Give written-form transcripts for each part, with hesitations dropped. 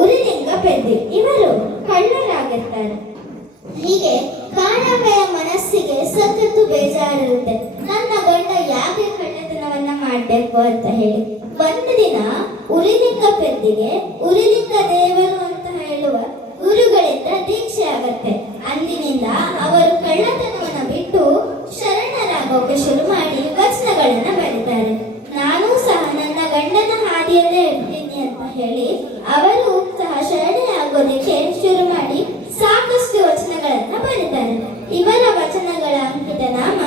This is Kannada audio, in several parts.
ಉರಿಲಿಂಗ ಪೆದ್ದಿ ಇವರು ಕಳ್ಳರಾಗಿರ್ತಾರೆ. ಹೀಗೆ ಕಾಣವೆಯ ಮನಸ್ಸಿಗೆ ಸಖತ್ತು ಬೇಜಾರಿರುತ್ತೆ. ನನ್ನ ಗಂಡ ಯಾಕೆ ಕಳ್ಳತನವನ್ನ ಮಾಡ್ಬೇಕು ಅಂತ ಹೇಳಿ. ಒಂದು ದಿನ ಉರಿಲಿಂಗ ಪೆದ್ದಿಗೆ ಉರಿಲಿಂಗ ದೇವರು ಅಂತ ಹೇಳುವ ಗುರುಗಳಿಂದ ದೀಕ್ಷೆ ಆಗತ್ತೆ. ಅಂದಿನಿಂದ ಅವರು ಕಳ್ಳತನವನ್ನ ಬಿಟ್ಟು ಶರಣರಾಗೋಕೆ ಶುರು ಮಾಡಿ ವಚನಗಳನ್ನ ಬರೀತಾರೆ. ನಾನು ಸಹ ನನ್ನ ಗಂಡನ ಹಾದಿಯಲ್ಲೇ ಇರ್ತೀನಿ ಅಂತ ಹೇಳಿ ಅವರು ಸಹ ಶರಣೆ ಆಗೋದಕ್ಕೆ ಶುರು ಮಾಡಿ ಸಾಕಷ್ಟು ವಚನಗಳನ್ನ ಬರೀತಾರೆ. ಇವರ ವಚನಗಳ ಅಂಕಿತ ನಾಮ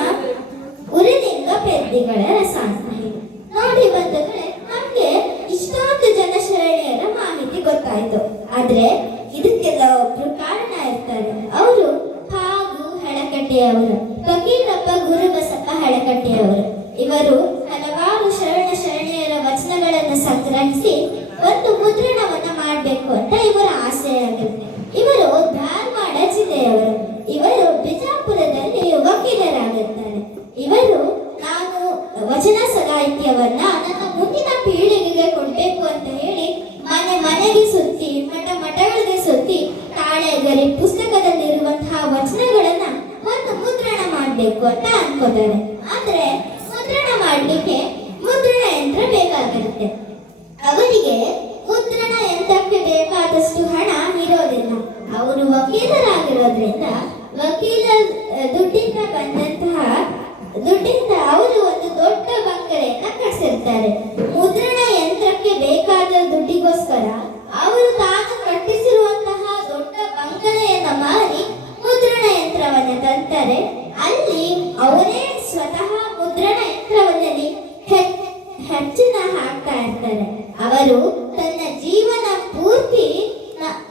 ಉರಿಲಿಂಗ ಪೆದ್ದಿಗಳ ರಸ ಅಂತ ಹೇಳಿ. ನೋಡಿ ಬಂಧುಗಳೇ, ನಮ್ಗೆ ಇಷ್ಟೊಂದು ಜನ ಶರಣೆಯರ ಮಾಹಿತಿ ಗೊತ್ತಾಯ್ತು. ಆದ್ರೆ ಇದಕ್ಕೆಲ್ಲ ಒಬ್ರು ಕಾರಣ ಇರ್ತಾರೆ. ಅವರು ಹಾಗೂ ಹಳಕಟ್ಟಿಯವರು, ಫಕೀರಪ್ಪ ಗುರುಬಸಪ್ಪ ಹಳಕಟ್ಟಿಯವರು. ಇವರು ಹಲವಾರು ಶರಣೆಯರ ವಚನಗಳನ್ನು ಸಂಗ್ರಹಿಸಿ ಒಂದು ಮುದ್ರಣವನ್ನ ಮಾಡಬೇಕು ಅಂತ ಇವರ ಆಸೆ ಆಗಿರುತ್ತೆ. ಇವರು ಧಾರವಾಡ ಜಿಲ್ಲೆಯವರು. ಇವರು ಬಿಜಾಪುರದಲ್ಲಿ ವಕೀಲರಾಗಿರ್ತಾರೆ. ಇವರು ನಾನು ವಚನ ಸಾಹಿತ್ಯವನ್ನ ನನ್ನ ಮುಂದಿನ ಪೀಳಿಗೆಗೆ ಕೊಡ್ಬೇಕು ಅಂತ ಹೇಳಿ ಮನೆಗೆ ಸುತ್ತಿ ಮಠಗಳಿಗೆ ಸುತ್ತಿ ತಾಳೆಗರಿ ಪುಸ್ತಕದಲ್ಲಿರುವಂತಹ ವಚನಗಳನ್ನ ಒಂದು ಮುದ್ರಣ ಮಾಡಬೇಕು ಅಂತ ಅನ್ಕೋತಾರೆ. ಆದ್ರೆ ಮುದ್ರಣ ಮಾಡಲಿಕ್ಕೆ ಮುದ್ರಣ ಯಂತ್ರ ಬೇಕಾಗಿರುತ್ತೆ. ಅವರಿಗೆ ಮುದ್ರಣ ಯಂತ್ರಕ್ಕೆ ಬೇಕಾದಷ್ಟು ಹಣ ಇರೋದಿಲ್ಲ. ಅವರು ವಕೀಲರಾಗಿರೋದ್ರಿಂದ ವಕೀಲ ದುಡ್ಡಿಂದ ಬಂದಂತಹ ದುಡ್ಡಿಂದ ಅವರು ಒಂದು ದೊಡ್ಡ ಬಂಗಲೆಯನ್ನ ಕಟ್ಟಿಸಿರ್ತಾರೆ. ಮುದ್ರಣ ಯಂತ್ರಕ್ಕೆ ಬೇಕಾದ ದುಡ್ಡಿಗೋಸ್ಕರ ಅವರು ತಾನು ಕಟ್ಟಿಸಿರುವಂತಹ ದೊಡ್ಡ ಬಂಗಲೆಯನ್ನ ಮಾರಿ ಮುದ್ರಣ ಯಂತ್ರವನ್ನ ತಂತಾರೆ. ಅಲ್ಲಿ ಅವರೇ ಸ್ವತಃ ಮುದ್ರಣ ಯಂತ್ರವನ್ನಲ್ಲಿ ಹೆಚ್ಚಿನ ಹಾಕ್ತಾ ಇರ್ತಾರೆ. ಅವರು ತನ್ನ ಜೀವನ ಪೂರ್ತಿ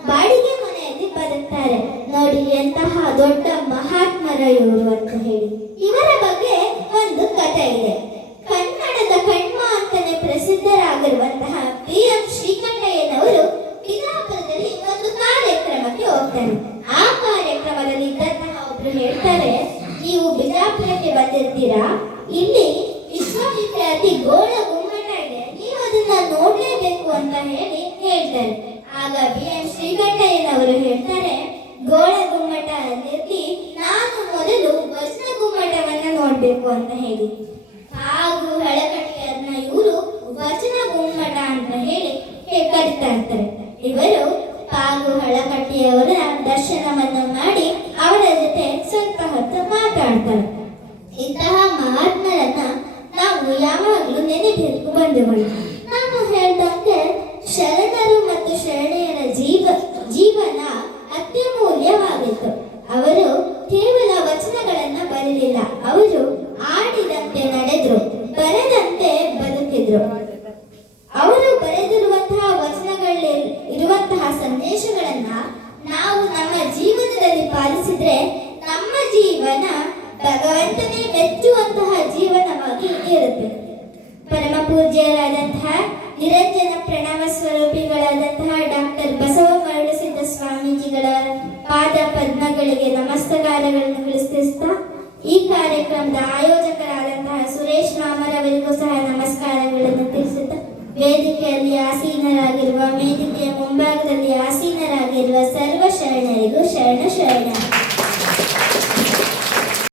ಬಾಡಿಗೆ ಮನೆಯಲ್ಲಿ ಬದುಕ್ತಾರೆ. ನೋಡಿ ಎಂತಹ ದೊಡ್ಡ ಮಹಾತ್ಮರ ಇವರು ಅಂತ ಹೇಳಿ. ಇವರ ಬಗ್ಗೆ ಒಂದು ಕಥೆ ಇದೆ. ಕನ್ನಡದ ಕಣ್ಮ ಅಂತಾನೆ ಪ್ರಸಿದ್ಧರಾಗಿರುವಂತಹ BM ಶ್ರೀಕಂಠಯ್ಯನವರು ಬಿಜಾಪುರದಲ್ಲಿ ಒಂದು ಕಾರ್ಯಕ್ರಮಕ್ಕೆ ಹೋಗ್ತಾರೆ. ಆ ಕಾರ್ಯಕ್ರಮದಲ್ಲಿ ಇದ್ದಂತಹ ಒಬ್ರು ಹೇಳ್ತಾರೆ, ನೀವು ಬಿಜಾಪುರಕ್ಕೆ ಬಂದಿರ್ತೀರಾ, ಇಲ್ಲಿ ವಿಶ್ವವಿಖ್ಯಾತಿ ಗೋಳ ಗುಮ್ಮಟ ಇದೆ, ನೀವು ಅದನ್ನ ನೋಡ್ಲೇಬೇಕು ಅಂತ ಹೇಳಿ ಹೇಳ್ತಾರೆ. ಆಗ BM ಶ್ರೀಕಂಠಯ್ಯನವರು ಹೇಳ್ತಾರೆ, ಗೋಳ ಗುಮ್ಮಟ ಅಲ್ಲಿ ನಾನು ಮೊದಲು ವಚನ ಗುಮ್ಮಟವನ್ನ ನೋಡ್ಬೇಕು ಅಂತ ಹೇಳಿ. ಹಾಗೂ ಹಳಕಟ್ಟಿಯನ್ನ ಇವರು ವಚನ ಗುಮ್ಮಟ ಅಂತ ಹೇಳಿ ಕರೀತಾ ಇರ್ತಾರೆ. ಇವರು ಹಾಗೂ ಹಳಕಟ್ಟಿಯವರ ದರ್ಶನವನ್ನು ಮಾಡಿ ಅವರ ಜೊತೆ ಸ್ವಲ್ಪ ಹೊತ್ತು ಮಾತಾಡ್ತಾರೆ. ಇಂತಹ ಮಹಾತ್ಮರನ್ನ ನಾವು ಯಾವಾಗಲೂ ನೆನಪಿಟ್ಟು ಬಂದೆವು. ನಾನು ಹೇಳ್ದಂತೆ ಶರಣರು ಮತ್ತು ಶರಣೆಯರ ಜೀವನ ಅತ್ಯಮೂಲ್ಯವಾಗಿತ್ತು. ಅವರು ಕೇವಲ ವಚನಗಳನ್ನ ಬರಲಿಲ್ಲ, ಅವರು ಆಡಿದಂತೆ ನಡೆದ್ರು, ಬರೆದಂತೆ ಬದುಕಿದ್ರು. ಅವರು ಬರೆದಿರುವಂತಹ ವಚನಗಳಲ್ಲಿ ಇರುವಂತಹ ಸಂದೇಶಗಳನ್ನ ನಾವು ನಮ್ಮ ಜೀವನದಲ್ಲಿ ಪಾಲಿಸಿದ್ರೆ ನಮ್ಮ ಜೀವನ ಭಗವಂತನೇ ಮೆಚ್ಚುವಂತಹ ಜೀವನವಾಗಿ ಇರುತ್ತೆ. ಪರಮ ಪೂಜ್ಯರಾದಂತಹ ನಿರಂಜನ ಪ್ರಣವ ಸ್ವರೂಪಿಗಳಾದಂತಹ ಡಾಕ್ಟರ್ ಬಸವ ಮರುಳಸಿದ್ದ ಸ್ವಾಮೀಜಿಗಳ ಪಾದ ಪದ್ಮಗಳಿಗೆ ನಮಸ್ಕಾರಗಳನ್ನು ತಿಳಿಸ್ತಾ ಈ ಕಾರ್ಯಕ್ರಮದ ಆಯೋಜಕರಾದಂತಹ ಸುರೇಶ್ ರಾಮರವರಿಗೂ ಸಹ ನಮಸ್ಕಾರಗಳನ್ನು ತಿಳಿಸುತ್ತಾ ವೇದಿಕೆಯಲ್ಲಿ ಆಸೀನರಾಗಿರುವ ವೇದಿಕೆಯ ಮುಂಭಾಗದಲ್ಲಿ ಆಸೀನರಾಗಿರುವ ಸರ್ವ ಶರಣರಿಗೂ ಶರಣ.